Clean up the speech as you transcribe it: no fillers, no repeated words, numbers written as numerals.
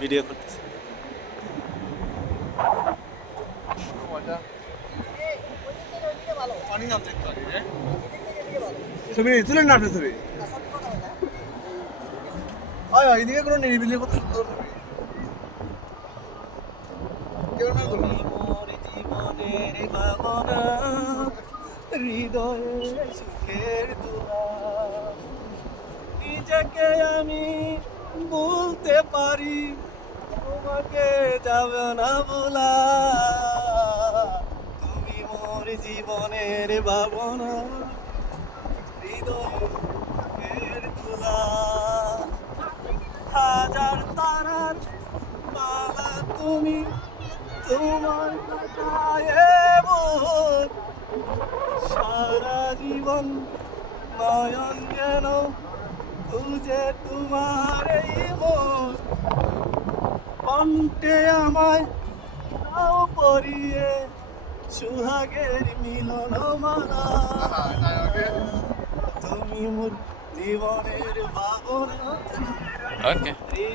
Video করতেছি। ছবি তুলেন না আপনি ছবি এদিকে কোনো নিরিবিলি কত সুন্দর ছবি মোর জীবনের ভাবনা, হৃদয়ে সুখের দোলা, নিজেকে আমি বলতে পারি, তোমাকে যাবে না বলা। তুমি মোর জীবনের ভাবনা, হৃদয়ে সুখের দোলা, হাজার তারার মালা তুমি, তোমার কথায় মন সারা জীবন নয়ন যেন খুঁজে তোমার এই মন, কণ্ঠে আমায় নাও পরিয়ে সুহাগের মিলন মালা। তুমি মোর জীবনের ভাবনা।